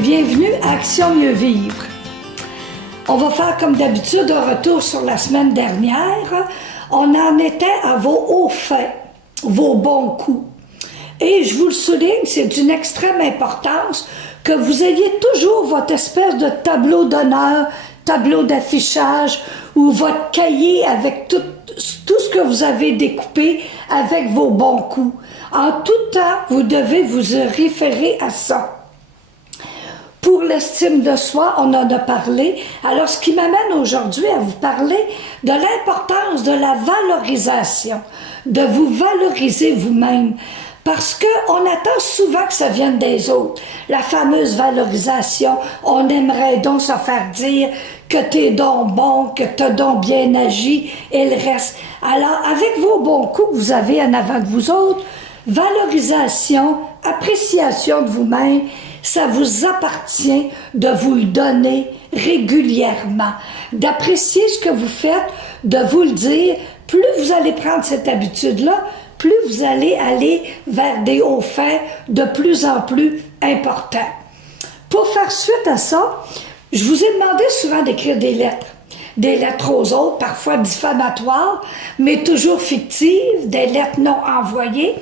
bienvenue à Action Mieux Vivre. On va faire comme d'habitude un retour sur la semaine dernière. On en était à vos hauts faits, vos bons coups. Et je vous le souligne, c'est d'une extrême importance que vous ayez toujours votre espèce de tableau d'honneur, tableau d'affichage ou votre cahier avec tout ce que vous avez découpé avec vos bons coups. En tout temps, vous devez vous référer à ça. Pour l'estime de soi, on en a parlé. Alors, ce qui m'amène aujourd'hui à vous parler de l'importance de la valorisation, de vous valoriser vous-même. Parce qu'on attend souvent que ça vienne des autres. La fameuse valorisation, on aimerait donc se faire dire que t'es donc bon, que t'as donc bien agi et le reste. Alors, avec vos bons coups que vous avez en avant de vous autres, valorisation, appréciation de vous-même, ça vous appartient de vous le donner régulièrement, d'apprécier ce que vous faites, de vous le dire. Plus vous allez prendre cette habitude-là, plus vous allez aller vers des hauts faits de plus en plus importants. Pour faire suite à ça, je vous ai demandé souvent d'écrire des lettres aux autres, parfois diffamatoires, mais toujours fictives, des lettres non envoyées.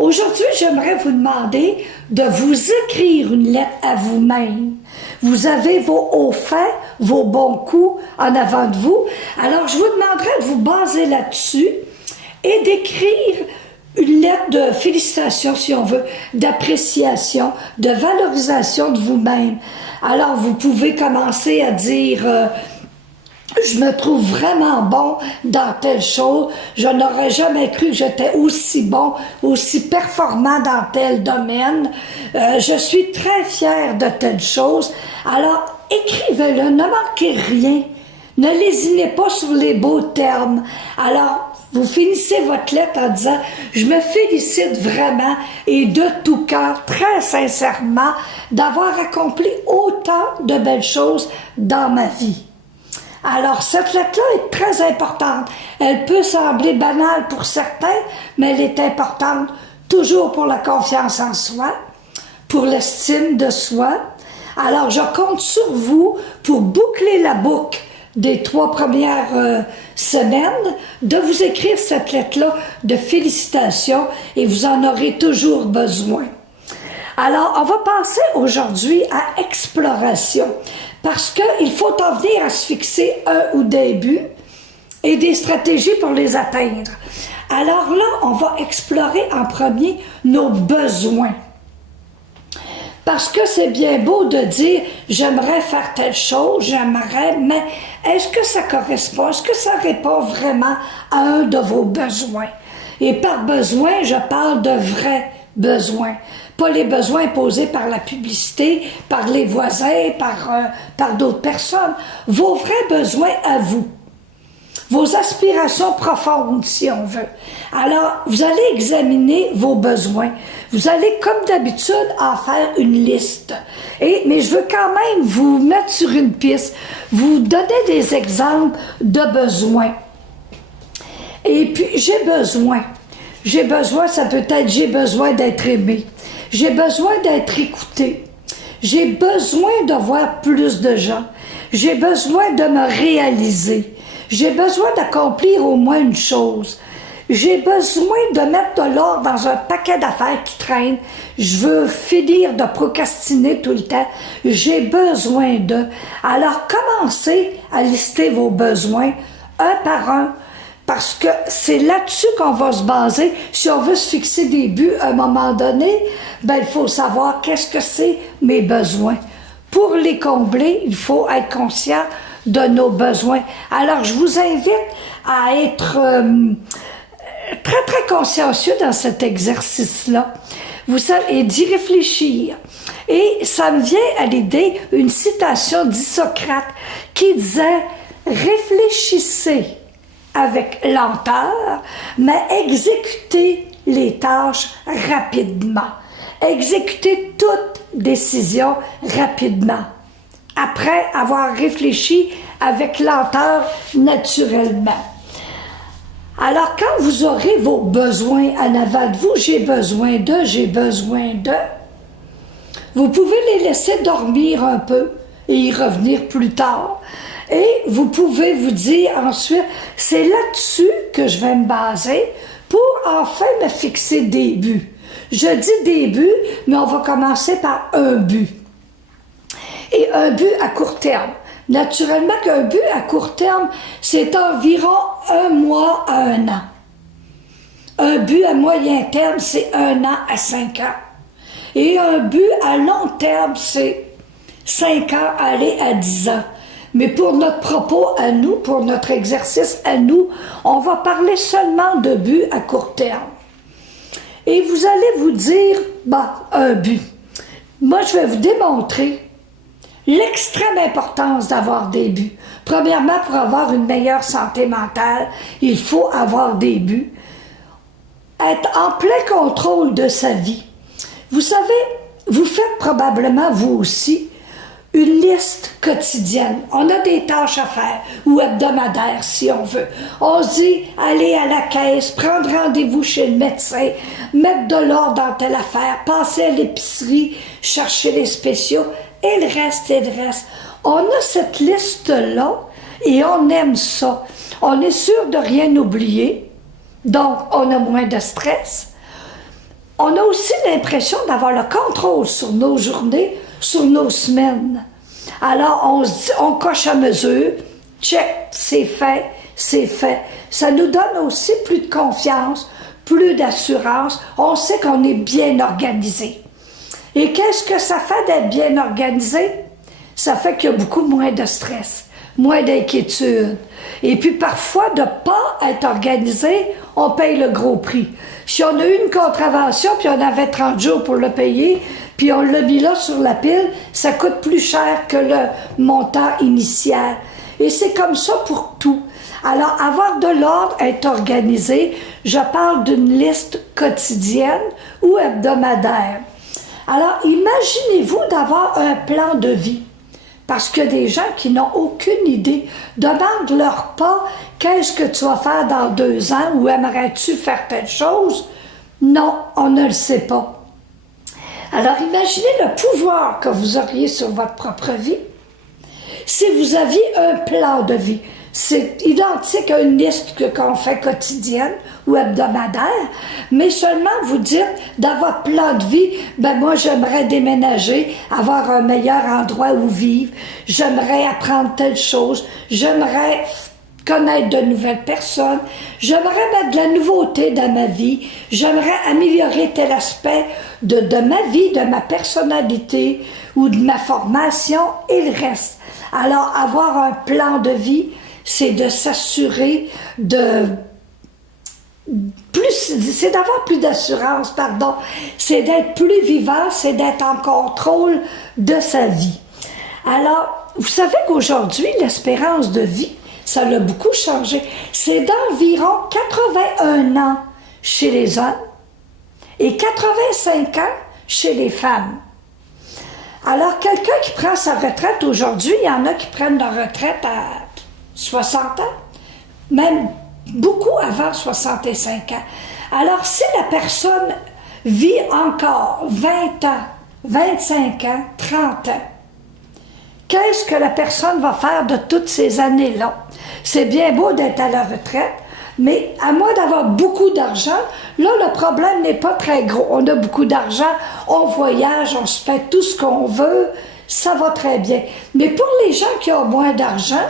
Aujourd'hui, j'aimerais vous demander de vous écrire une lettre à vous-même. Vous avez vos hauts faits, vos bons coups en avant de vous. Alors, je vous demanderai de vous baser là-dessus et d'écrire une lettre de félicitations, si on veut, d'appréciation, de valorisation de vous-même. Alors, vous pouvez commencer à dire je me trouve vraiment bon dans telle chose. Je n'aurais jamais cru que j'étais aussi bon, aussi performant dans tel domaine. Je suis très fière de telle chose. Alors, écrivez-le, ne manquez rien. Ne lésinez pas sur les beaux termes. Alors, vous finissez votre lettre en disant « Je me félicite vraiment et de tout cœur, très sincèrement, d'avoir accompli autant de belles choses dans ma vie. » Alors, cette lettre-là est très importante. Elle peut sembler banale pour certains, mais elle est importante toujours pour la confiance en soi, pour l'estime de soi. Alors, je compte sur vous pour boucler la boucle des 3 premières semaines, de vous écrire cette lettre-là de félicitations et vous en aurez toujours besoin. Alors, on va passer aujourd'hui à exploration parce qu'il faut en venir à se fixer un ou des buts et des stratégies pour les atteindre. Alors là, on va explorer en premier nos besoins. Parce que c'est bien beau de dire « j'aimerais faire telle chose, j'aimerais », mais est-ce que ça correspond, est-ce que ça répond vraiment à un de vos besoins? Et par besoin, je parle de vrais besoins. Pas les besoins posés par la publicité, par les voisins, par d'autres personnes. Vos vrais besoins à vous. Vos aspirations profondes, si on veut. Alors, vous allez examiner vos besoins. Vous allez, comme d'habitude, en faire une liste. Mais je veux quand même vous mettre sur une piste, vous donner des exemples de besoins. Et puis, j'ai besoin, ça peut être j'ai besoin d'être aimé. J'ai besoin d'être écouté. J'ai besoin de voir plus de gens. J'ai besoin de me réaliser. J'ai besoin d'accomplir au moins une chose. J'ai besoin de mettre de l'ordre dans un paquet d'affaires qui traînent. Je veux finir de procrastiner tout le temps. J'ai besoin de... Alors, commencez à lister vos besoins un par un, parce que c'est là-dessus qu'on va se baser. Si on veut se fixer des buts à un moment donné, ben il faut savoir qu'est-ce que c'est mes besoins. Pour les combler, il faut être conscient de nos besoins. Alors, je vous invite à être très, très consciencieux dans cet exercice-là. Vous savez, et d'y réfléchir. Et ça me vient à l'idée une citation d'Hippocrate qui disait « Réfléchissez avec lenteur, mais exécutez les tâches rapidement. Exécutez toute décision rapidement. » Après avoir réfléchi avec lenteur naturellement. Alors, quand vous aurez vos besoins en avant de vous, j'ai besoin de, Vous pouvez les laisser dormir un peu et y revenir plus tard. Et vous pouvez vous dire ensuite, c'est là-dessus que je vais me baser pour enfin me fixer des buts. Je dis des buts, mais on va commencer par un but. Et un but à court terme. Naturellement qu'un but à court terme, c'est environ 1 mois à 1 an. Un but à moyen terme, c'est 1 an à 5 ans. Et un but à long terme, c'est 5 ans, aller à 10 ans. Mais pour notre propos à nous, pour notre exercice à nous, on va parler seulement de but à court terme. Et vous allez vous dire, un but. Moi, je vais vous démontrer l'extrême importance d'avoir des buts. Premièrement, pour avoir une meilleure santé mentale, il faut avoir des buts. Être en plein contrôle de sa vie. Vous savez, vous faites probablement, vous aussi, une liste quotidienne. On a des tâches à faire, ou hebdomadaires si on veut. On se dit, aller à la caisse, prendre rendez-vous chez le médecin, mettre de l'ordre dans telle affaire, passer à l'épicerie, chercher les spéciaux, et le reste, et le reste. On a cette liste-là, et on aime ça. On est sûr de rien oublier, donc on a moins de stress. On a aussi l'impression d'avoir le contrôle sur nos journées, sur nos semaines. Alors, on se dit, on coche à mesure, check, c'est fait, c'est fait. Ça nous donne aussi plus de confiance, plus d'assurance. On sait qu'on est bien organisé. Et qu'est-ce que ça fait d'être bien organisé? Ça fait qu'il y a beaucoup moins de stress, moins d'inquiétude. Et puis parfois, de ne pas être organisé, on paye le gros prix. Si on a eu une contravention, puis on avait 30 jours pour le payer, puis on l'a mis là sur la pile, ça coûte plus cher que le montant initial. Et c'est comme ça pour tout. Alors, avoir de l'ordre, être organisé, je parle d'une liste quotidienne ou hebdomadaire. Alors, imaginez-vous d'avoir un plan de vie. Parce que des gens qui n'ont aucune idée demandent-leur pas qu'est-ce que tu vas faire dans 2 ans ou aimerais-tu faire telle chose? Non, on ne le sait pas. Alors, imaginez le pouvoir que vous auriez sur votre propre vie si vous aviez un plan de vie. C'est identique à une liste qu'on fait quotidienne ou hebdomadaire, mais seulement vous dites, dans votre plan de vie, moi j'aimerais déménager, avoir un meilleur endroit où vivre, j'aimerais apprendre telle chose, j'aimerais connaître de nouvelles personnes, j'aimerais mettre de la nouveauté dans ma vie, j'aimerais améliorer tel aspect de ma vie, de ma personnalité ou de ma formation et le reste. Alors, avoir un plan de vie, c'est de s'assurer c'est d'avoir plus d'assurance, pardon. C'est d'être plus vivant, c'est d'être en contrôle de sa vie. Alors, vous savez qu'aujourd'hui, l'espérance de vie, ça a beaucoup changé. C'est d'environ 81 ans chez les hommes et 85 ans chez les femmes. Alors, quelqu'un qui prend sa retraite aujourd'hui, il y en a qui prennent leur retraite à 60 ans, même beaucoup avant 65 ans. Alors, si la personne vit encore 20 ans, 25 ans, 30 ans, qu'est-ce que la personne va faire de toutes ces années-là? C'est bien beau d'être à la retraite, mais à moins d'avoir beaucoup d'argent, là, le problème n'est pas très gros. On a beaucoup d'argent, on voyage, on se fait tout ce qu'on veut, ça va très bien. Mais pour les gens qui ont moins d'argent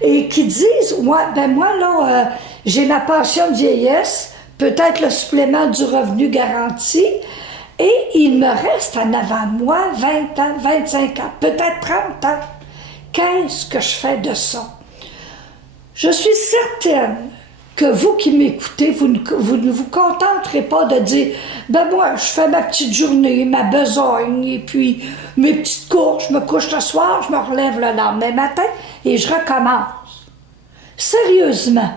et qui disent, moi, là, j'ai ma pension de vieillesse, peut-être le supplément du revenu garanti, et il me reste en avant de moi 20 ans, 25 ans, peut-être 30 ans. Qu'est-ce que je fais de ça? Je suis certaine que vous qui m'écoutez, vous ne vous contenterez pas de dire « moi, je fais ma petite journée, ma besogne, et puis mes petites courses, je me couche le soir, je me relève le lendemain matin et je recommence. » Sérieusement,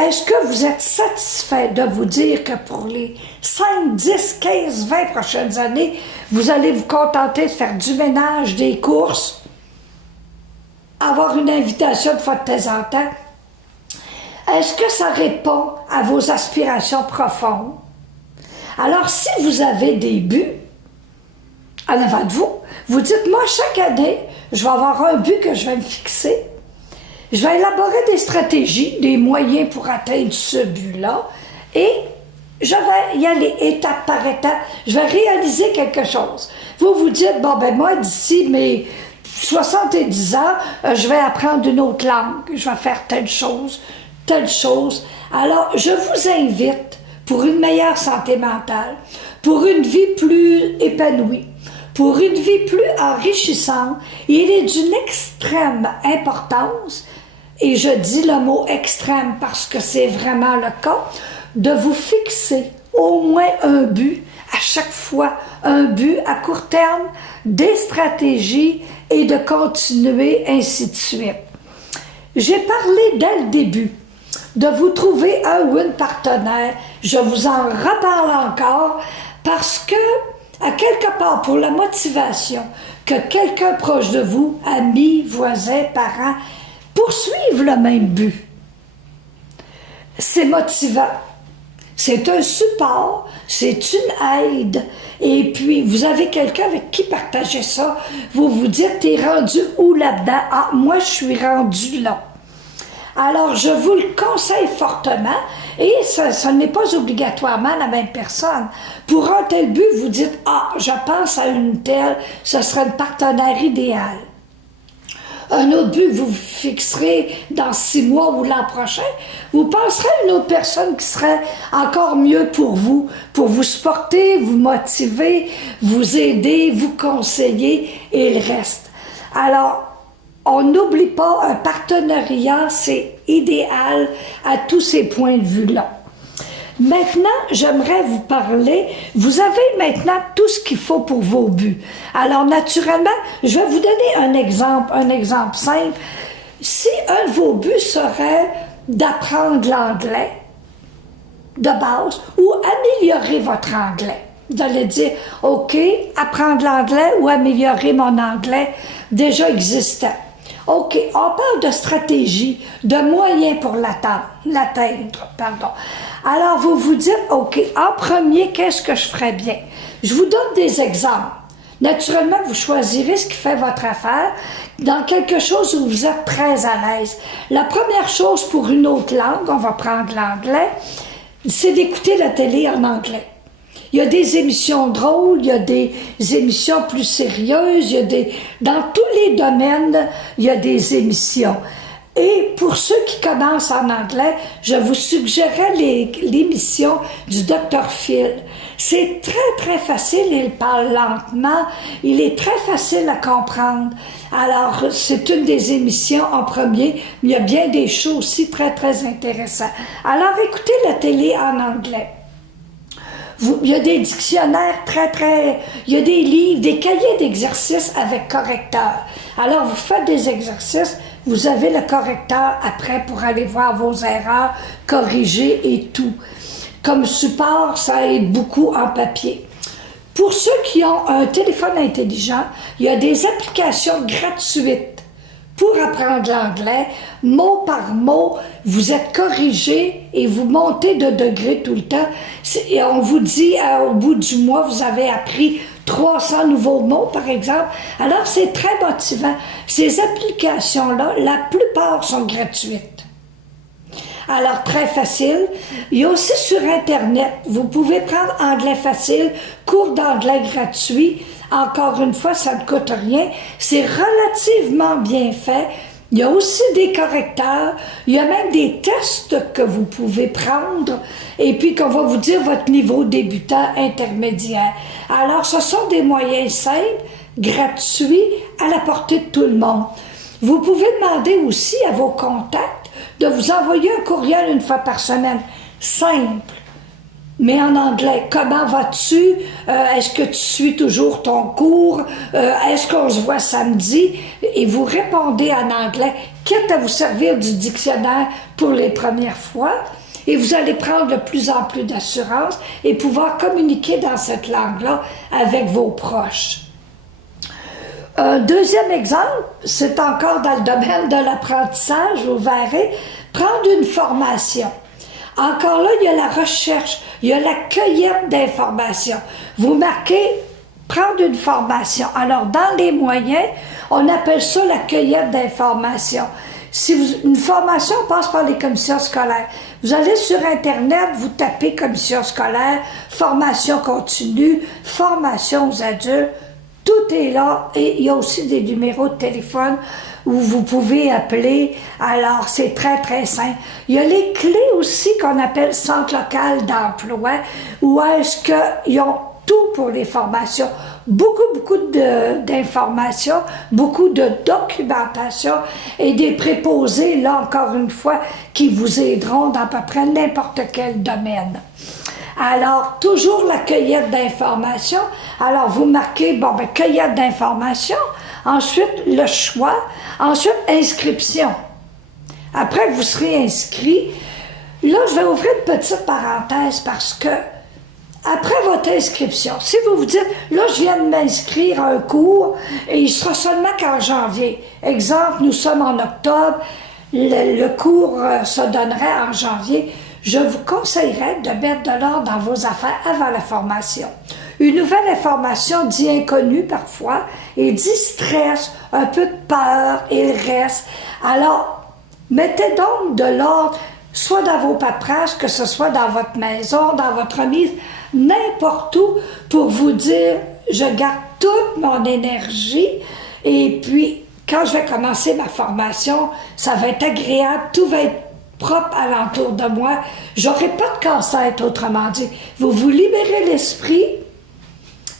est-ce que vous êtes satisfait de vous dire que pour les 5, 10, 15, 20 prochaines années, vous allez vous contenter de faire du ménage, des courses, avoir une invitation de fois de temps en temps? Est-ce que ça répond à vos aspirations profondes? Alors, si vous avez des buts, en avant de vous. Vous dites, moi, chaque année, je vais avoir un but que je vais me fixer. Je vais élaborer des stratégies, des moyens pour atteindre ce but-là. Et je vais y aller étape par étape. Je vais réaliser quelque chose. Vous vous dites, bon, ben moi, d'ici mes 70 ans, je vais apprendre une autre langue. Je vais faire telle chose, telle chose. Alors, je vous invite pour une meilleure santé mentale, pour une vie plus épanouie, pour une vie plus enrichissante. Il est d'une extrême importance, et je dis le mot extrême parce que c'est vraiment le cas, de vous fixer au moins un but à chaque fois, un but à court terme, des stratégies et de continuer ainsi de suite. J'ai parlé dès le début de vous trouver un ou une partenaire. Je vous en reparle encore parce que, à quelque part, pour la motivation, que quelqu'un proche de vous, amis, voisins, parents, poursuivent le même but. C'est motivant. C'est un support, c'est une aide. Et puis, vous avez quelqu'un avec qui partager ça. Vous vous dites, t'es rendu où là-dedans? Ah, moi, je suis rendu là. Alors, je vous le conseille fortement, et ce n'est pas obligatoirement la même personne. Pour un tel but, vous dites, ah, je pense à une telle, ce serait une partenaire idéale. Un autre but que vous fixerez dans 6 mois ou l'an prochain, vous penserez à une autre personne qui serait encore mieux pour vous supporter, vous motiver, vous aider, vous conseiller et le reste. Alors, on n'oublie pas, un partenariat, c'est idéal à tous ces points de vue-là. Maintenant, j'aimerais vous parler, vous avez maintenant tout ce qu'il faut pour vos buts. Alors, naturellement, je vais vous donner un exemple simple. Si un de vos buts serait d'apprendre l'anglais de base ou améliorer votre anglais, vous allez dire, OK, apprendre l'anglais ou améliorer mon anglais déjà existant. OK, on parle de stratégie, de moyens pour l'atteindre. Alors, vous vous dites, OK, en premier, qu'est-ce que je ferais bien? Je vous donne des exemples. Naturellement, vous choisirez ce qui fait votre affaire dans quelque chose où vous êtes très à l'aise. La première chose pour une autre langue, on va prendre l'anglais, c'est d'écouter la télé en anglais. Il y a des émissions drôles, il y a des émissions plus sérieuses, dans tous les domaines, il y a des émissions. Et pour ceux qui commencent en anglais, je vous suggérerais l'émission du Dr. Phil. C'est très, très facile, il parle lentement, il est très facile à comprendre. Alors, c'est une des émissions en premier, mais il y a bien des shows aussi très, très intéressants. Alors, écoutez la télé en anglais. Il y a des dictionnaires il y a des livres, des cahiers d'exercices avec correcteur. Alors, vous faites des exercices, vous avez le correcteur après pour aller voir vos erreurs, corriger et tout. Comme support, ça aide beaucoup en papier. Pour ceux qui ont un téléphone intelligent, il y a des applications gratuites pour apprendre l'anglais, mot par mot, vous êtes corrigé et vous montez de degré tout le temps. Et on vous dit, au bout du mois, vous avez appris 300 nouveaux mots, par exemple. Alors, c'est très motivant. Ces applications-là, la plupart sont gratuites. Alors, très facile. Il y a aussi sur Internet, vous pouvez prendre anglais facile, cours d'anglais gratuit. Encore une fois, ça ne coûte rien. C'est relativement bien fait. Il y a aussi des correcteurs. Il y a même des tests que vous pouvez prendre et puis qu'on va vous dire votre niveau débutant, intermédiaire. Alors, ce sont des moyens simples, gratuits, à la portée de tout le monde. Vous pouvez demander aussi à vos contacts de vous envoyer un courriel une fois par semaine. Simple. Mais en anglais, comment vas-tu? Est-ce que tu suis toujours ton cours? Est-ce qu'on se voit samedi? Et vous répondez en anglais, quitte à vous servir du dictionnaire pour les premières fois. Et vous allez prendre de plus en plus d'assurance et pouvoir communiquer dans cette langue-là avec vos proches. Un deuxième exemple, c'est encore dans le domaine de l'apprentissage, vous verrez, prendre une formation. Encore là, il y a la recherche, il y a la cueillette d'informations. Vous marquez prendre une formation. Alors, dans les moyens, on appelle ça la cueillette d'informations. Une formation passe par les commissions scolaires. Vous allez sur Internet, vous tapez commission scolaire, formation continue, formation aux adultes, tout est là et il y a aussi des numéros de téléphone où vous pouvez appeler. Alors, c'est très, très simple. Il y a les clés aussi qu'on appelle centre local d'emploi, où est-ce qu'ils ont tout pour les formations. Beaucoup d'informations, beaucoup de documentation et des préposés, là encore une fois, qui vous aideront dans à peu près n'importe quel domaine. Alors, toujours la cueillette d'informations. Alors, vous marquez, cueillette d'informations, ensuite le choix, ensuite inscription. Après, vous serez inscrit. Là, je vais ouvrir une petite parenthèse parce que après votre inscription, si vous vous dites, là, je viens de m'inscrire à un cours et il sera seulement qu'en janvier. Exemple, nous sommes en octobre, le cours se donnerait en janvier. Je vous conseillerais de mettre de l'ordre dans vos affaires avant la formation. Une nouvelle information dit inconnue parfois et dit stress, un peu de peur et le reste. Alors, mettez donc de l'ordre, soit dans vos paperasses, que ce soit dans votre maison, dans votre remise, n'importe où, pour vous dire, je garde toute mon énergie et puis, quand je vais commencer ma formation, ça va être agréable, tout va être propre alentour de moi. J'aurai pas de casse-tête, autrement dit. Vous vous libérez l'esprit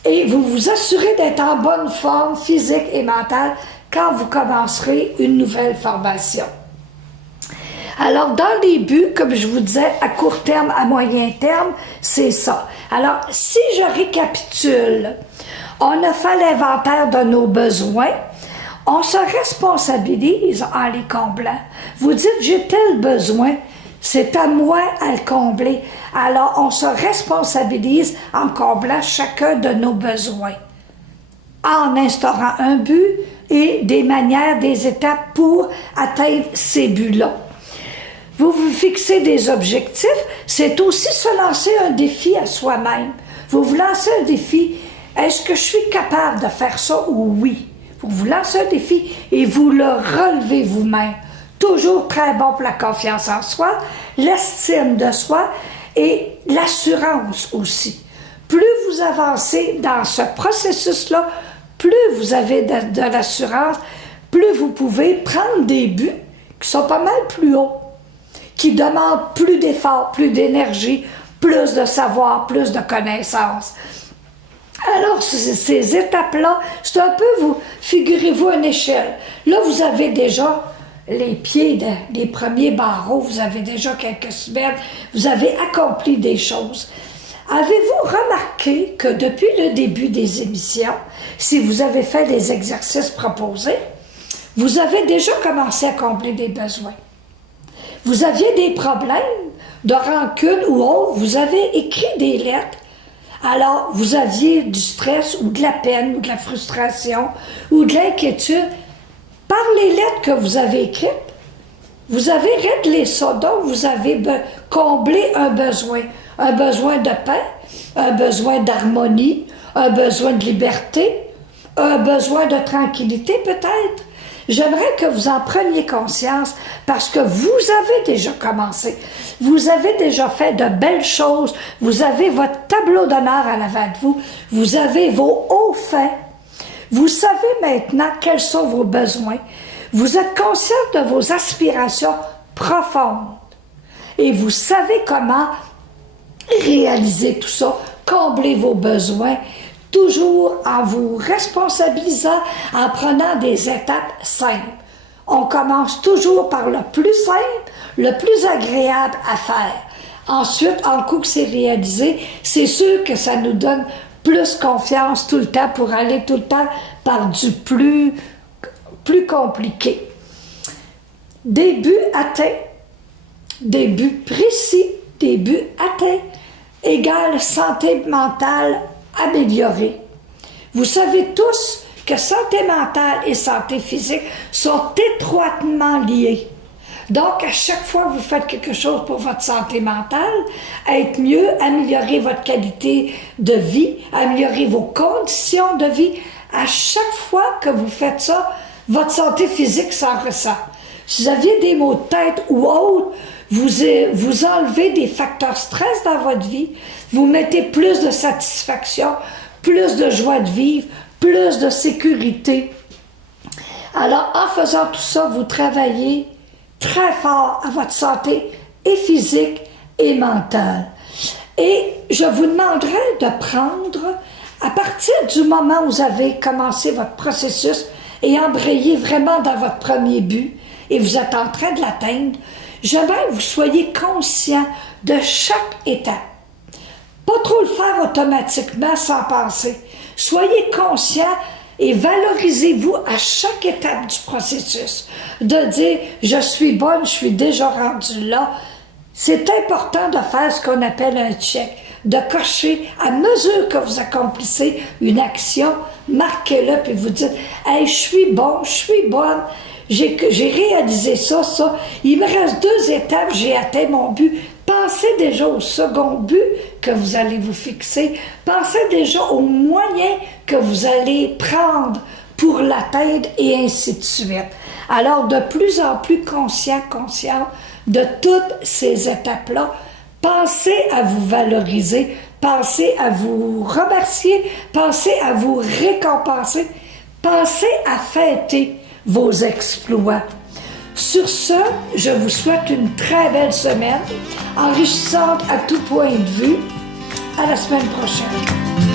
et vous vous assurez d'être en bonne forme physique et mentale quand vous commencerez une nouvelle formation. Alors, dans les buts, comme je vous disais, à court terme, à moyen terme, c'est ça. Alors, si je récapitule, on a fait l'inventaire de nos besoins, on se responsabilise en les comblant. Vous dites, j'ai tel besoin, c'est à moi à le combler. Alors, on se responsabilise en comblant chacun de nos besoins, en instaurant un but et des manières, des étapes pour atteindre ces buts-là. Vous vous fixez des objectifs, c'est aussi se lancer un défi à soi-même. Vous vous lancez un défi, est-ce que je suis capable de faire ça ou oui? Vous vous lancez un défi et vous le relevez vous-même. Toujours très bon pour la confiance en soi, l'estime de soi et l'assurance aussi. Plus vous avancez dans ce processus-là, plus vous avez de l'assurance, plus vous pouvez prendre des buts qui sont pas mal plus hauts, qui demandent plus d'efforts, plus d'énergie, plus de savoir, plus de connaissances. Alors, ces étapes-là, c'est un peu, figurez-vous une échelle. Là, vous avez déjà les pieds des premiers barreaux, vous avez déjà quelques semaines, vous avez accompli des choses. Avez-vous remarqué que depuis le début des émissions, si vous avez fait des exercices proposés, vous avez déjà commencé à combler des besoins? Vous aviez des problèmes de rancune ou autre, vous avez écrit des lettres. Alors, vous aviez du stress ou de la peine ou de la frustration ou de l'inquiétude. Par les lettres que vous avez écrites, vous avez réglé ça. Donc, vous avez comblé un besoin de paix, un besoin d'harmonie, un besoin de liberté, un besoin de tranquillité peut-être. J'aimerais que vous en preniez conscience parce que vous avez déjà commencé. Vous avez déjà fait de belles choses. Vous avez votre tableau d'honneur à l'avant de vous. Vous avez vos hauts faits. Vous savez maintenant quels sont vos besoins. Vous êtes conscient de vos aspirations profondes. Et vous savez comment réaliser tout ça, combler vos besoins, toujours en vous responsabilisant, en prenant des étapes simples. On commence toujours par le plus simple, le plus agréable à faire. Ensuite, en coup que c'est réalisé, c'est sûr que ça nous donne plus confiance tout le temps pour aller tout le temps par du plus compliqué. Des buts atteints, des buts précis, des buts atteints, égale santé mentale améliorée. Vous savez tous que santé mentale et santé physique sont étroitement liées. Donc, à chaque fois que vous faites quelque chose pour votre santé mentale, être mieux, améliorer votre qualité de vie, améliorer vos conditions de vie, à chaque fois que vous faites ça, votre santé physique s'en ressent. Si vous aviez des maux de tête ou autres, vous enlevez des facteurs stress dans votre vie, vous mettez plus de satisfaction, plus de joie de vivre, plus de sécurité. Alors, en faisant tout ça, vous travaillez très fort à votre santé et physique et mentale. Et je vous demanderai de prendre, à partir du moment où vous avez commencé votre processus et embrayé vraiment dans votre premier but, et vous êtes en train de l'atteindre, j'aimerais que vous soyez conscient de chaque étape. Pas trop le faire automatiquement sans penser. Soyez conscient et valorisez-vous à chaque étape du processus. De dire, je suis bonne, je suis déjà rendue là. C'est important de faire ce qu'on appelle un check, de cocher à mesure que vous accomplissez une action, marquez-le puis vous dites, hey, je suis bon, je suis bonne. J'ai réalisé ça. Il me reste 2 étapes, j'ai atteint mon but. Pensez déjà au second but que vous allez vous fixer. Pensez déjà aux moyens que vous allez prendre pour l'atteindre et ainsi de suite. Alors, de plus en plus conscient de toutes ces étapes-là, pensez à vous valoriser, pensez à vous remercier, pensez à vous récompenser, pensez à fêter vos exploits. Sur ce, je vous souhaite une très belle semaine, enrichissante à tout point de vue. À la semaine prochaine.